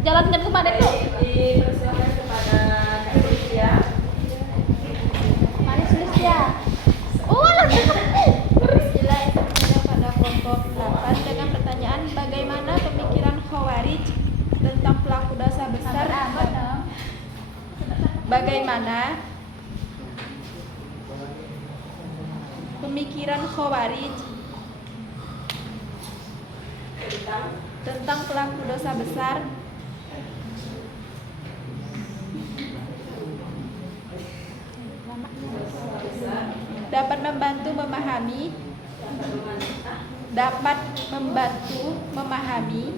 Jalankan kemana tuh? Dipersilakan kepada Kak Sulistya. Mana Sulistya? Oh, Sila itu pada kelompok 8 dengan pertanyaan bagaimana pemikiran Khawarij tentang pelaku dosa besar. Bagaimana pemikiran Khawarij tentang pelaku dosa besar. Dapat membantu memahami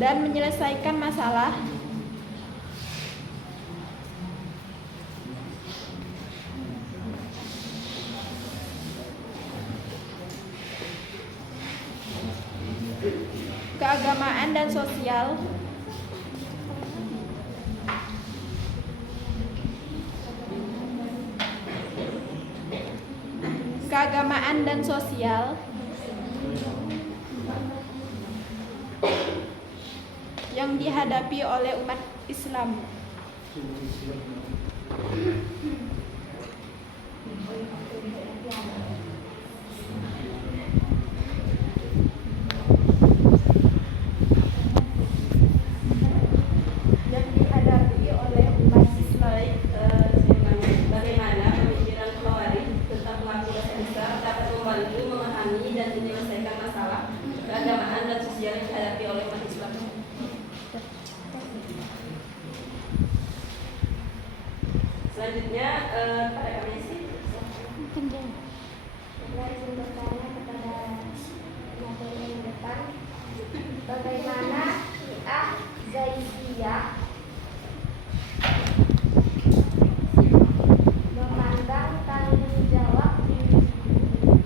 dan menyelesaikan masalah keagamaan dan sosial yang dihadapi oleh umat Islam. Bagaimana pemikiran Khawarij tentang pelaku dosa besar dapat membantu memahami dan menyelesaikan masalah keagamaan dan sosial yang dihadapi oleh umat Islam. Selanjutnya pada kami sih. Izin bertanya kepada materi yang depan, bagaimana Syiah Zaidiyah memandang tanggung jawab individu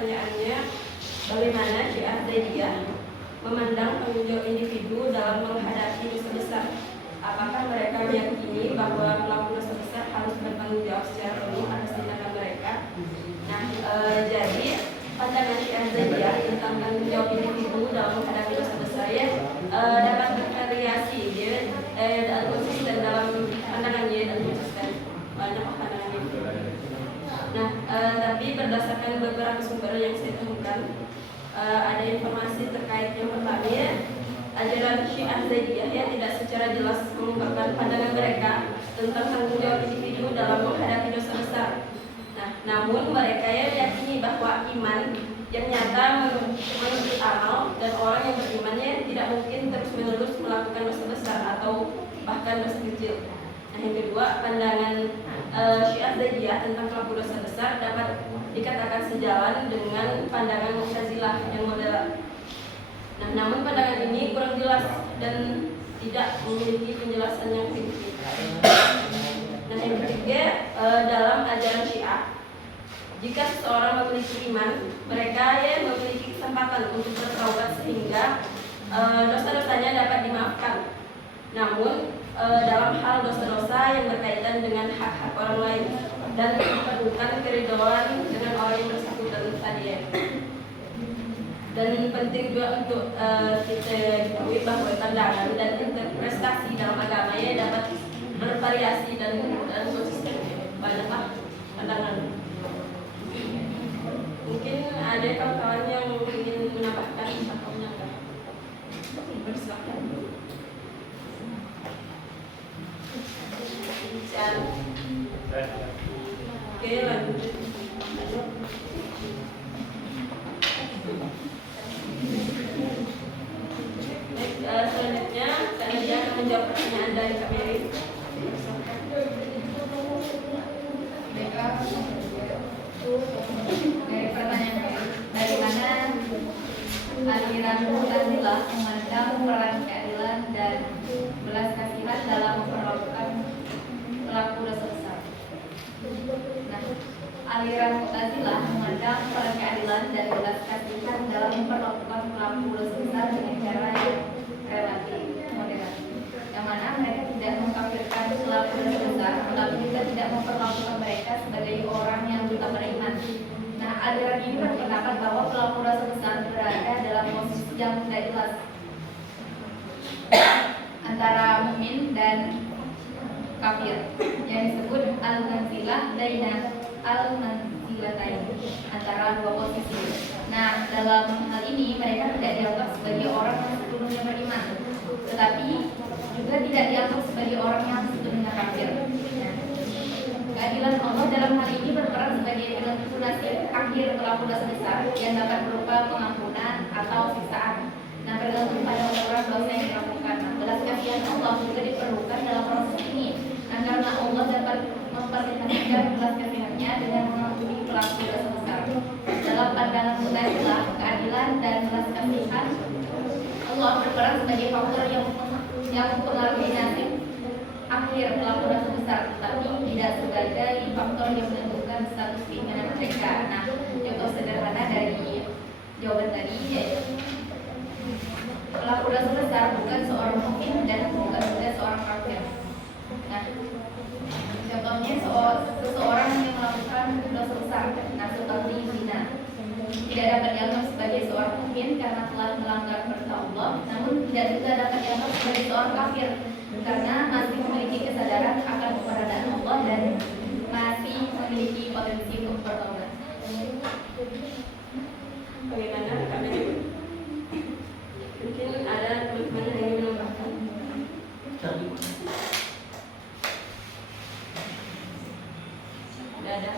pertanyaannya, bagaimana Syiah Zaidiyah memandang tanggung jawab individu dalam menghadapi dosa besar? Apakah mereka meyakini bahwa pelaku dosa besar harus bertanggung jawab secara penuh atas tindakan mereka? Nah, jadi pandangan Syiah Zaidiyah tentang tanggung jawab individu dalam menghadapi dosa besar ya dapat bervariasi, dia konsisten dalam pandangannya dan konsisten banyak pandangannya. Nah, tapi berdasarkan beberapa sumber yang saya temukan, ada informasi terkait yang pertama ya, ajaran Syiah Zaidiyah ya tidak secara jelas mengungkapkan pandangan mereka tentang tanggung jawab individu dalam menghadapi dosa besar. Nah, namun mereka ya meyakini bahwa iman yang nyata menuntut amal dan orang yang berimannya tidak mungkin terus-menerus melakukan dosa besar atau bahkan dosa kecil. Nah, yang kedua, pandangan Syiah Zaidiyah tentang pelaku dosa besar dapat dikatakan sejalan dengan pandangan Mu'tazilah yang moderat. Nah, namun pandangan ini kurang jelas dan tidak memiliki penjelasan yang rinci. Nah, yang ketiga, dalam ajaran Syiah, jika seseorang memiliki iman, mereka ya memiliki kesempatan untuk bertaubat sehingga dosa-dosanya dapat dimaafkan. Namun dalam hal dosa-dosa yang berkaitan dengan hak-hak orang lain dan diperlukan keridhaan dengan orang yang bersangkutan tadi ya. Dan penting juga untuk kita ketahui bahwa pandangan dan interpretasi dalam agama ya dapat bervariasi dan konsisten. Banyaklah pandangan. Mungkin ada kawan-kawan yang ingin menambahkan atau menambah. Bersilakan. Oke, lanjut. Selanjutnya, Kak Nadia akan menjawab pertanyaan dari Kak Mary. Dari pertanyaan dari mana aliran Mu'tazilah memandang peran keadilan dan belas kasihan dalam memperlakukan pelaku dosa besar? Nah, aliran Mu'tazilah memandang peran keadilan dan belas kasihan dalam memperlakukan pelaku dosa besar dengan cara yang relatif moderat, yang mana mereka tidak mengkafirkan pelaku dosa besar, tetapi juga tidak memperlakukan mereka sebagai orang yang buta beriman. Nah, aliran ini berpendapat bahwa pelaku dosa besar berada dalam posisi yang tidak jelas antara mukmin dan kafir, yang disebut al-manzilah baina al-manzilatain, antara dua posisi. Nah, dalam hal ini mereka tidak dianggap sebagai orang yang sepenuhnya beriman, tetapi juga tidak dianggap sebagai orang yang sepenuhnya kafir. Keadilan Allah dalam hal ini berperan sebagai lunasi akhir pelaku dosa besar yang dapat berupa pengampunan atau siksaan. Nah, bergantung pada ukuran dosa yang dilakukan. Nah, belas kasihan Allah juga diperlukan dalam proses ini. Nah, karena Allah dapat memperlihatkan belas kasihannya dengan mengampuni pelaku dosa besar. Dalam pandangan Mu'tazilah, keadilan dan belas kasihan Allah berperan sebagai faktor yang mempengaruhi nasib akhir pelaku dosa besar, tetapi tidak sebagai faktor yang menentukan status keimanan mereka. Nah, contoh sederhana dari jawaban tadi yaitu pelaku dosa besar bukan seorang mukmin dan bukan juga seorang kafir. Nah, contohnya seseorang yang melakukan dosa besar, nah seperti zina, tidak dapat dianggap sebagai seorang mukmin karena telah melanggar perintah Allah, namun tidak juga dapat dianggap sebagai seorang kafir karena masih memiliki kesadaran akan keberadaan Allah dan masih memiliki potensi untuk bertobat. Bagaimana kami? Mungkin ada teman-teman yang ingin menambahkan. Tidak ada.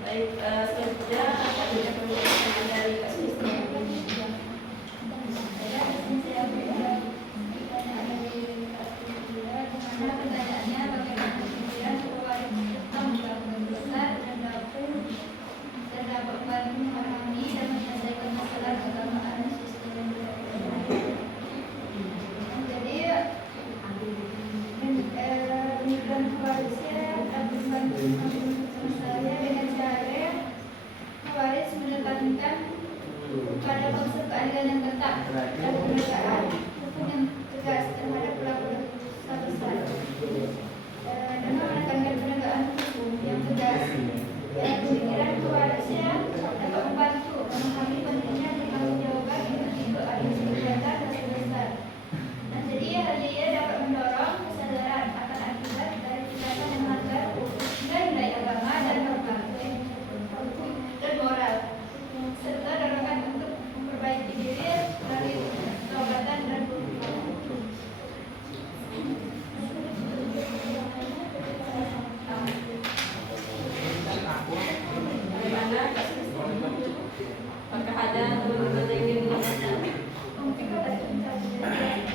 Baik, selanjutnya ada pertanyaan dari Kak Sulistia. Pertanyaannya, bagaimana pikiran keluarga tentang pelaku besar dan dapat memahami dan menyelesaikan masalah keagamaan sistem. Jadi migran keluarga dapat membantu masalahnya dengan cara dan penegakan hukum yang tegas terhadap pelaku dosa besar. Dengan menekankan penegakan hukum yang tegas, pemikiran kewarisnya dapat membantu memahami pentingnya pertanggungjawaban individu atas perbuatan dosa besar. Dan jadi hal ini dapat mendorong kesadaran akan akibat dari tindakan yang melanggar nilai-nilai agama dan norma dan moral, serta dorongan untuk memperbaiki diri melalui pertobatan dan Bagaimana kasus tersebut? Apakah ada teman-teman yang ingin menambahkan?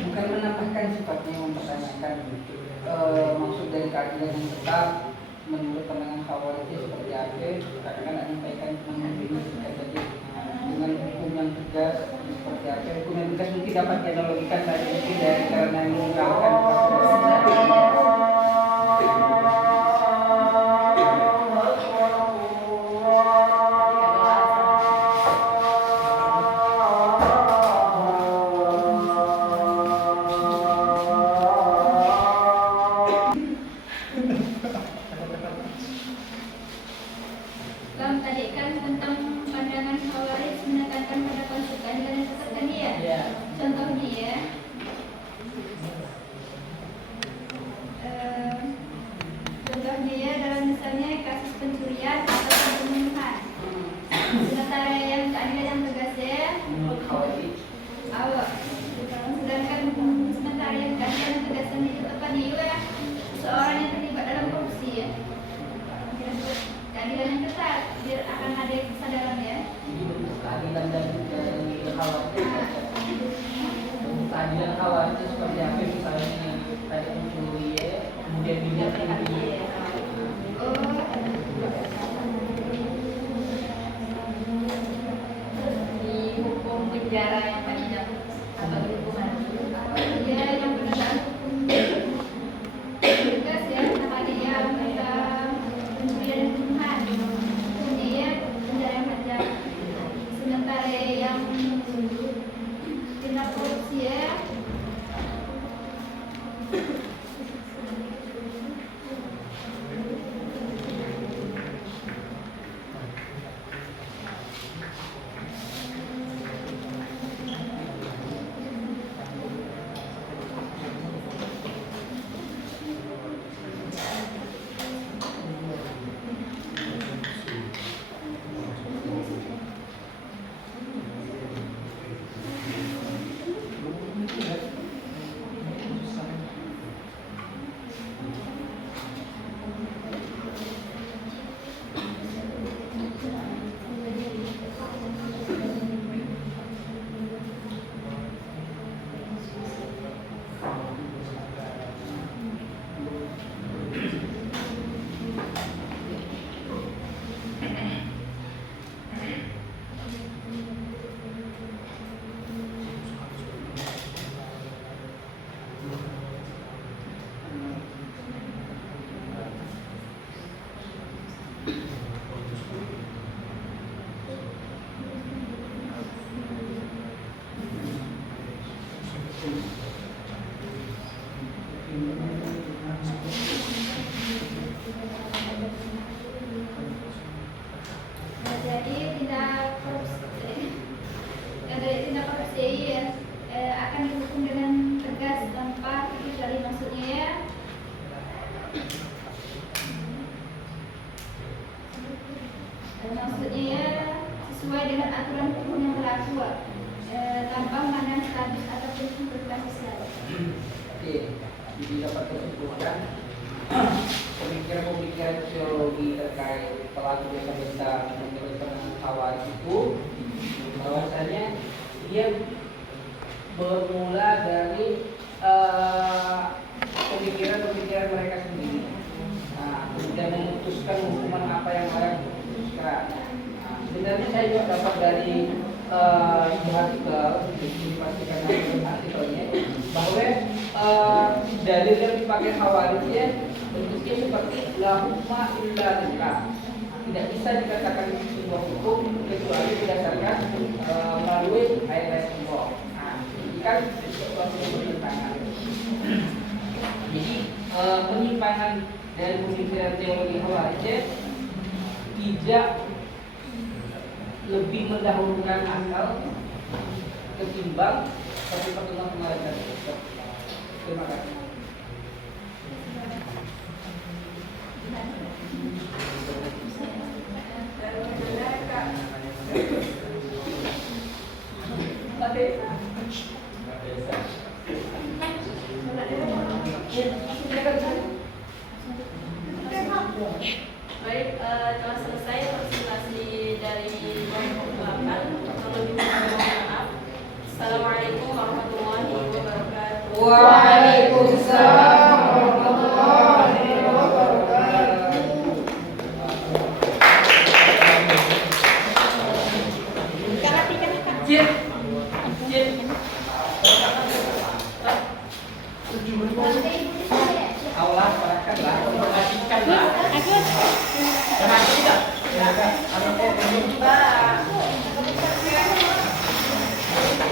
Bukan menambahkan, sifatnya mempertanyakan maksud dari keadilan yang tetap menurut pandangan Khawarij seperti apa. Karena kan menyampaikan mendefinisikan jadi dengan hukum yang tegas seperti apa. Hukum yang tegas mungkin dapat dianalogikan dari karena yang meninggalkan Bang, tadi kan tentang pandangan Khawarij menekankan pada konsep keadilan yang tetap kan ya? Contohnya ya, dalam misalnya kasus pencurian atau pembunuhan. Sementara yang keadilan yang tegas ya, sedangkan sementara yang keadilan yang tegas yang ditetapkan juga seseorang yang terlibat dalam korupsi ya. Keadilan yang ketat biar akan ada kesadaran ya. keadilan dari Khawarij. Keadilan Khawarij itu seperti apa? Misalnya tadi mencuri ya, kemudian minyak tinggi. Dihukum penjara yang panjang atau hukuman. Ya, yang penegakan hukum tegas ya, sama dia pencurian dan pembunuhan. Kemudian penjara yang panjang. Sementara yang tindak korupsi ya, jadi tindak korupsi ya, akan dihukum dengan tegas tanpa kecuali maksudnya ya. Maksudnya ya sesuai dengan aturan hukum yang berlaku tanpa memandang status ataupun kedudukan sosial. Oke, jadi dapat disebutkan pemikiran-pemikiran sosiologi terkait pelaku dosa besar menurut pandangan Khawarij itu bahwasanya dia bermula dari pemikiran-pemikiran mereka sendiri. Nah, kemudian memutuskan hukuman apa yang layak diputuskan. Nah, sebenarnya saya juga dapat dari artikel, dipastikan artikelnya bahwa dalil yang dipakai Khawarijnya bentuknya seperti la hukma illa lillah. Tidak bisa dikatakan sebuah hukum kecuali berdasarkan melalui ayat Allah. Nah, bukan suatu penyimpangan. Jadi penyimpangan dari pemikiran teologi Khawarij tidak lebih mendahulukan akal ketimbang seperti pertemuan kemarin tadi. Terima kasih. Baik, telah selesai presentasi dari kelompok 8. Kurang lebih mohon maaf. Assalamualaikum warahmatullahi wabarakatuh. Waalaikumsalam warahmatullahi wabarakatuh. Jin. Allah barakallah. Kasihkanlah. Jangan tidak. Anak kau